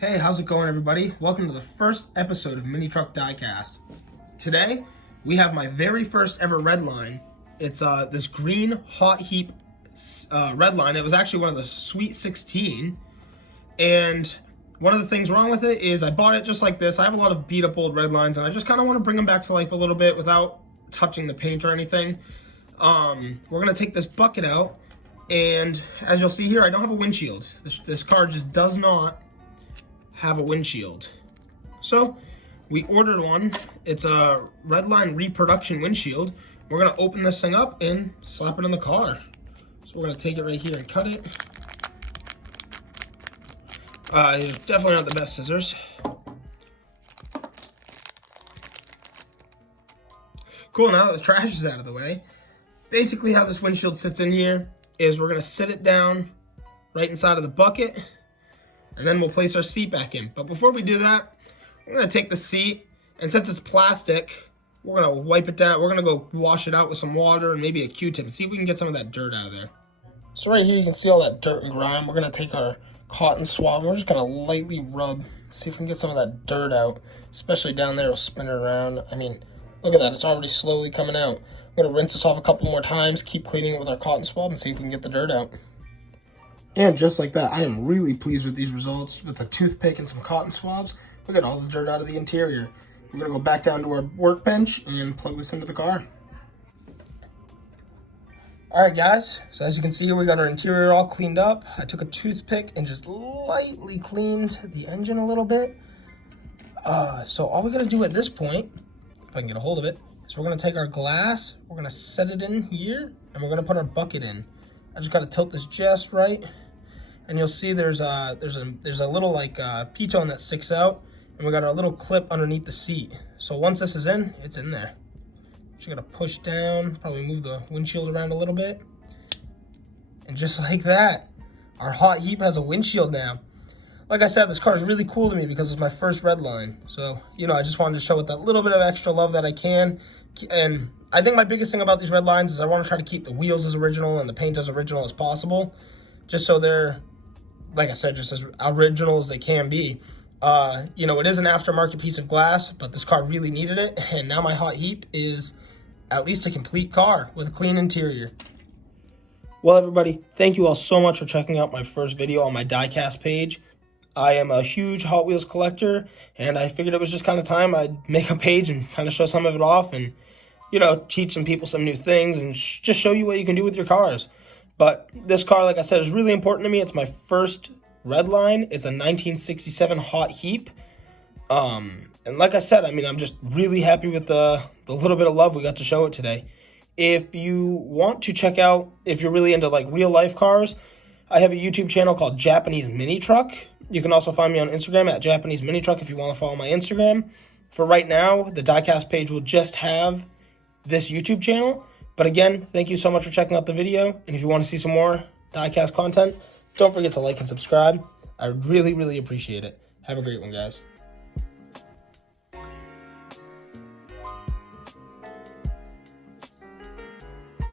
Hey, how's it going, everybody? Welcome to the first episode of Mini Truck Diecast. Today, we have my very first ever Redline. It's this green Hot Heap Redline. It was actually one of the Sweet 16. And one of the things wrong with it is I bought it just like this. I have a lot of beat up old Redlines, and I just kind of want to bring them back to life a little bit without touching the paint or anything. We're going to take this bucket out, and as you'll see here, I don't have a windshield. This car just does not have a windshield. So we ordered one. It's a Redline reproduction windshield. We're gonna open this thing up and slap it in the car. So we're gonna take it right here and cut it. Definitely not the best scissors. Cool, now that the trash is out of the way, basically how this windshield sits in here is we're gonna sit it down right inside of the bucket, and then we'll place our seat back in. But before we do that, we're gonna take the seat, and since it's plastic, we're gonna wipe it down. We're gonna go wash it out with some water and maybe a Q-tip and see if we can get some of that dirt out of there. So right here, you can see all that dirt and grime. We're gonna take our cotton swab, and we're just gonna lightly rub, see if we can get some of that dirt out, especially down there. We'll spin it around. I mean, look at that, it's already slowly coming out. We're gonna rinse this off a couple more times, keep cleaning it with our cotton swab, and see if we can get the dirt out. And just like that, I am really pleased with these results. With a toothpick and some cotton swabs, we got all the dirt out of the interior. We're gonna go back down to our workbench and plug this into the car. All right, guys, so as you can see, we got our interior all cleaned up. I took a toothpick and just lightly cleaned the engine a little bit. So all we gotta do at this point, if I can get a hold of it, is we're gonna take our glass, we're gonna set it in here, and we're gonna put our bucket in. I just gotta tilt this just right, and you'll see there's a little like P-tone that sticks out, and we got our little clip underneath the seat. So once this is in, it's in there. Just gotta push down, probably move the windshield around a little bit, and just like that, our Hot Heap has a windshield now. Like I said, this car is really cool to me because it's my first Redline. So, you know, I just wanted to show it that little bit of extra love that I can. And I think my biggest thing about these Redlines is I want to try to keep the wheels as original and the paint as original as possible. Just so they're, like I said, just as original as they can be. You know, it is an aftermarket piece of glass, but this car really needed it. And now my Hot Heap is at least a complete car with a clean interior. Well, everybody, thank you all so much for checking out my first video on my diecast page. I am a huge Hot Wheels collector, and I figured it was just kind of time I'd make a page and kind of show some of it off and, you know, teach some people some new things and just show you what you can do with your cars. But this car, like I said, is really important to me. It's my first Redline. It's a 1967 Hot Heap. And like I said, I mean, I'm just really happy with the little bit of love we got to show it today. If you want to check out, if you're really into like real life cars, I have a YouTube channel called Japanese Mini Truck. You can also find me on Instagram at Japanese Mini Truck if you want to follow my Instagram. For right now, the diecast page will just have this YouTube channel. But again, thank you so much for checking out the video. And if you want to see some more diecast content, don't forget to like and subscribe. I really, really appreciate it. Have a great one, guys.